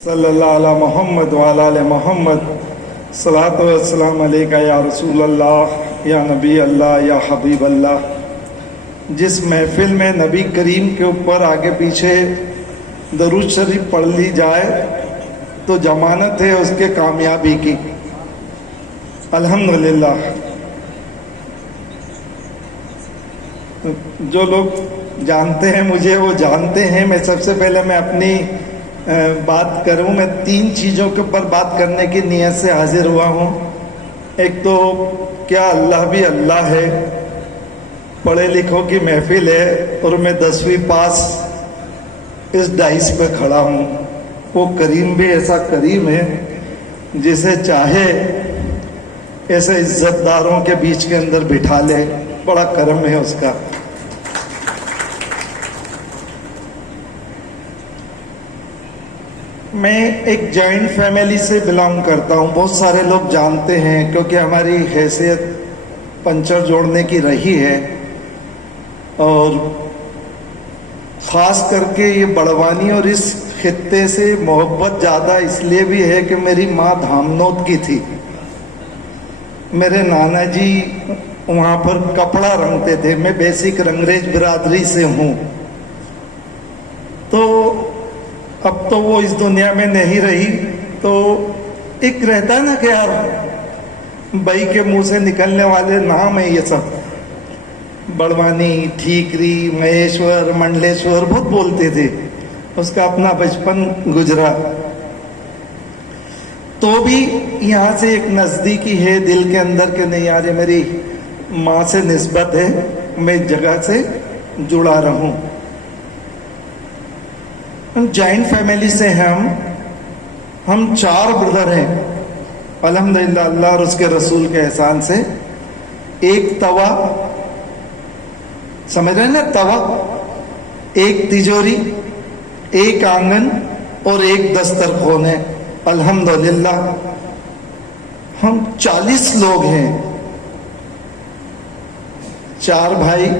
सल्लल्लाहु अला मोहम्मद व अला आले मोहम्मद सलातो वस्सलाम अलैका या रसूल अल्लाह या नबी अल्लाह या हबीब अल्लाह। जिस महफिल में नबी करीम के ऊपर आगे पीछे दरूद शरीफ पढ़ ली जाए तो जमानत है उसके कामयाबी की। अल्हम्दुलिल्लाह। जो लोग जानते हैं मुझे वो जानते हैं। मैं सबसे पहले मैं अपनी बात करूं। मैं तीन चीज़ों के ऊपर बात करने की नीयत से हाजिर हुआ हूं। एक तो क्या अल्लाह भी अल्लाह है, पढ़े लिखों की महफिल है और मैं 10वीं पास इस डाइस पे खड़ा हूं। वो करीम भी ऐसा करीम है जिसे चाहे ऐसे इज्जतदारों के बीच के अंदर बिठा ले, बड़ा करम है उसका। मैं एक जॉइंट फैमिली से बिलोंग करता हूँ। बहुत सारे लोग जानते हैं क्योंकि हमारी हैसियत पंचर जोड़ने की रही है। और ख़ास करके ये बड़वानी और इस खित्ते से मोहब्बत ज़्यादा इसलिए भी है कि मेरी माँ धामनोद की थी। मेरे नाना जी वहाँ पर कपड़ा रंगते थे। मैं बेसिक रंगरेज बिरादरी से हूँ। तो अब तो वो इस दुनिया में नहीं रही। तो एक रहता है ना कि यार भाई के मुंह से निकलने वाले नाम है ये सब, बड़वानी, ठीकरी, महेश्वर, मंडलेश्वर बहुत बोलते थे। उसका अपना बचपन गुजरा। तो भी यहाँ से एक नज़दीकी है दिल के अंदर के नहीं यार ये मेरी माँ से निस्बत है, मैं इस जगह से जुड़ा रहूं। जॉइंट फैमिली से हैं हम 4 ब्रदर हैं अल्हम्दुलिल्लाह अल्लाह और उसके रसूल के एहसान से। एक तवा, समझ रहे हैं ना, तवा, एक तिजोरी, एक आंगन और एक दस्तरखान है। अल्हम्दुलिल्लाह हम 40 लोग हैं। 4 भाई,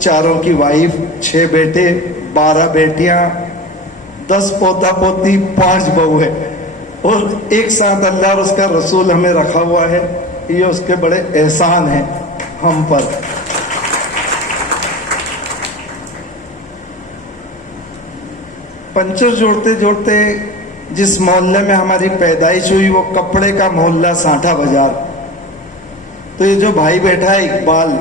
चारों की वाइफ, 6 बेटे, 12 बेटियां, 10 पोता पोती, 5 बहू है। और एक साथ अल्लाह और उसका रसूल हमें रखा हुआ है। ये उसके बड़े एहसान हैं हम पर। पंचर जोड़ते जोड़ते जिस मोहल्ले में हमारी पैदाइश हुई वो कपड़े का मोहल्ला सांठा बाजार। तो ये जो भाई बैठा है इकबाल,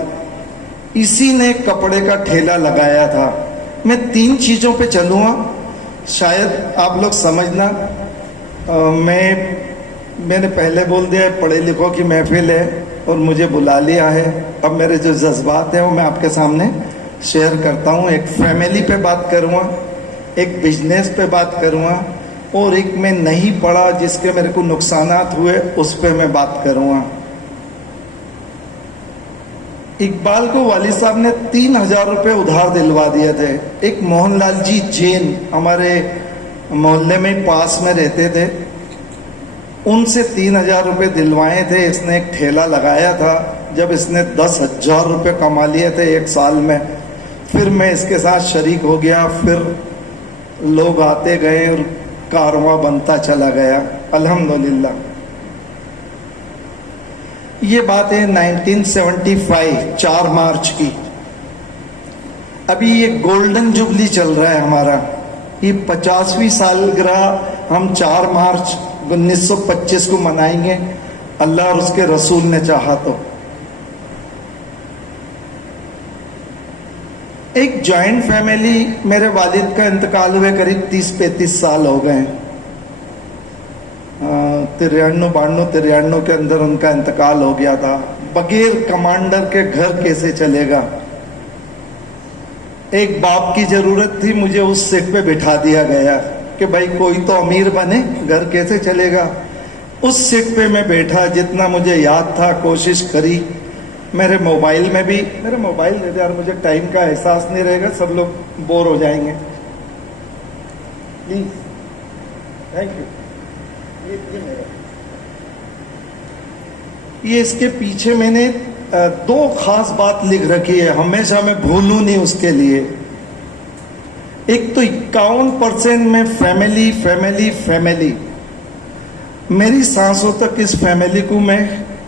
इसी ने कपड़े का ठेला लगाया था। मैं 3 चीजों पे चलूंगा, शायद आप लोग समझना। मैंने पहले बोल दिया पढ़े लिखों की महफिल है और मुझे बुला लिया है। अब मेरे जो जज्बात हैं वो मैं आपके सामने शेयर करता हूँ। एक फैमिली पे बात करूँगा, एक बिजनेस पे बात करूँगा और एक मैं नहीं पढ़ा जिसके मेरे को नुकसानात हुए उस पे मैं बात करूँगा। इकबाल को वाली साहब ने 3000 रुपये उधार दिलवा दिए थे। एक मोहनलाल जी जैन हमारे मोहल्ले में पास में रहते थे, उनसे 3000 रुपये दिलवाए थे। इसने एक ठेला लगाया था। जब इसने 10,000 रुपये कमा लिए थे 1 साल में, फिर मैं इसके साथ शरीक हो गया। फिर लोग आते गए और कारवां बनता चला गया अल्हम्दुलिल्लाह। ये बात है 1975 4 मार्च की। अभी ये गोल्डन जुबली चल रहा है हमारा। ये 50वीं सालगिरह हम 4 मार्च 1925 को मनाएंगे, अल्लाह और उसके रसूल ने चाहा तो। एक जॉइंट फैमिली, मेरे वालिद का इंतकाल हुए करीब 30-35 साल हो गए। 93-92 के अंदर उनका इंतकाल हो गया था। बगैर कमांडर के घर कैसे चलेगा। एक बाप की जरूरत थी, मुझे उस सीट पे बिठा दिया गया कि भाई कोई तो अमीर बने, घर कैसे चलेगा। उस सीट पे मैं बैठा, जितना मुझे याद था कोशिश करी। मेरे मोबाइल में भी, मेरा मोबाइल दे दे यार, मुझे टाइम का एहसास नहीं रहेगा, सब लोग बोर हो जाएंगे प्लीज, थैंक यू। ये इसके पीछे मैंने 2 खास बात लिख रखी है, हमेशा मैं भूलूं नहीं उसके लिए। एक तो 51% में फैमिली फैमिली फैमिली, मेरी सांसों तक इस फैमिली को मैं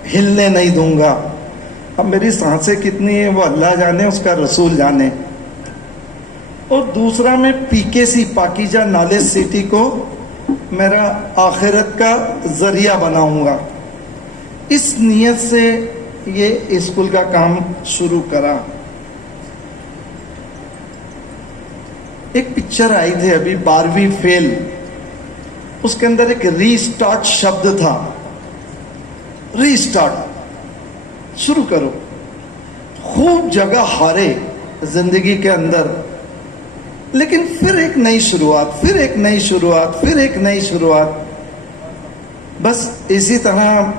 हिलने नहीं दूंगा। अब मेरी सांसें कितनी है वो अल्लाह जाने, उसका रसूल जाने। और दूसरा, मैं पीकेसी पाकीजा नॉलेज सिटी को मेरा आखिरत का जरिया बनाऊंगा। इस नियत से ये स्कूल का काम शुरू करा। एक पिक्चर आई थी अभी 12वीं फेल, उसके अंदर एक रीस्टार्ट शब्द था। रीस्टार्ट, शुरू करो। खूब जगह हारे जिंदगी के अंदर, लेकिन फिर एक नई शुरुआत, फिर एक नई शुरुआत, फिर एक नई शुरुआत। बस इसी तरह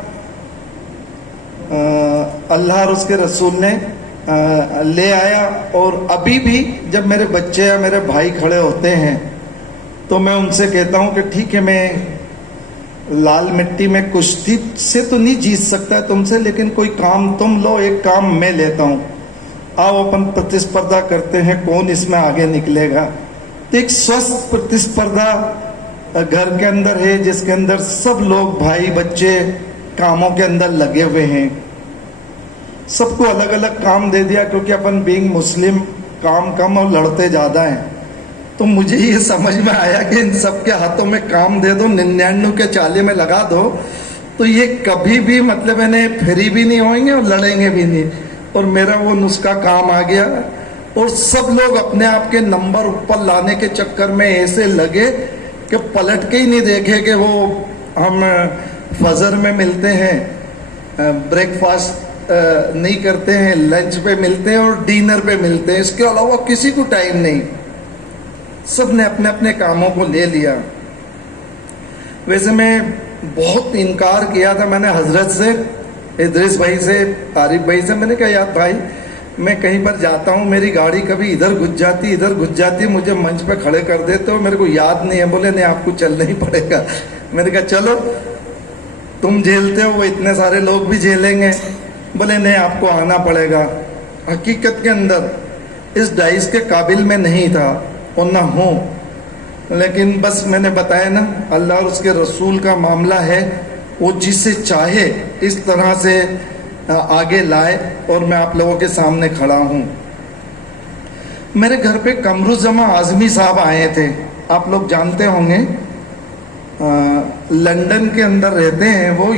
अल्लाह और उसके रसूल ने ले आया। और अभी भी जब मेरे बच्चे या मेरे भाई खड़े होते हैं तो मैं उनसे कहता हूं कि ठीक है, मैं लाल मिट्टी में कुश्ती से तो नहीं जीत सकता तुमसे, लेकिन कोई काम तुम लो, एक काम मैं लेता हूं। आओ अपन प्रतिस्पर्धा करते हैं, कौन इसमें आगे निकलेगा। तो एक स्वस्थ प्रतिस्पर्धा घर के अंदर है, जिसके अंदर सब लोग भाई बच्चे कामों के अंदर लगे हुए हैं। सबको अलग अलग काम दे दिया, क्योंकि अपन बीइंग मुस्लिम काम कम और लड़ते ज्यादा हैं। तो मुझे ये समझ में आया कि इन सबके हाथों में काम दे दो, 99 के चाले में लगा दो, तो ये कभी भी मतलब इन्हें फ्री भी नहीं होंगे और लड़ेंगे भी नहीं। और मेरा वो नुस्खा काम आ गया। और सब लोग अपने आप के नंबर ऊपर लाने के चक्कर में ऐसे लगे कि पलट के ही नहीं देखे कि वो हम फजर में मिलते हैं, ब्रेकफास्ट नहीं करते हैं, लंच पे मिलते हैं और डिनर पे मिलते हैं, इसके अलावा किसी को टाइम नहीं। सब ने अपने अपने कामों को ले लिया। वैसे मैं बहुत इनकार किया था मैंने हजरत से, इदरीस भाई से, तारिक भाई से। मैंने कहा यार भाई, मैं कहीं पर जाता हूँ, मेरी गाड़ी कभी इधर घुस जाती, इधर घुस जाती, मुझे मंच पे खड़े कर देते हो, मेरे को याद नहीं है। बोले नहीं, आपको चलना ही पड़ेगा। मैंने कहा चलो, तुम झेलते हो वो इतने सारे लोग भी झेलेंगे। बोले नहीं, आपको आना पड़ेगा। हकीकत के अंदर इस डाइस के काबिल में नहीं था और ना हूँ, लेकिन बस मैंने बताया ना, अल्लाह और उसके रसूल का मामला है। वो जिसे चाहे इस तरह से आगे लाए और मैं आप लोगों के सामने खड़ा हूँ। मेरे घर पे कमरुज़्ज़मा आज़मी साहब आए थे, आप लोग जानते होंगे, लंदन के अंदर रहते हैं वो।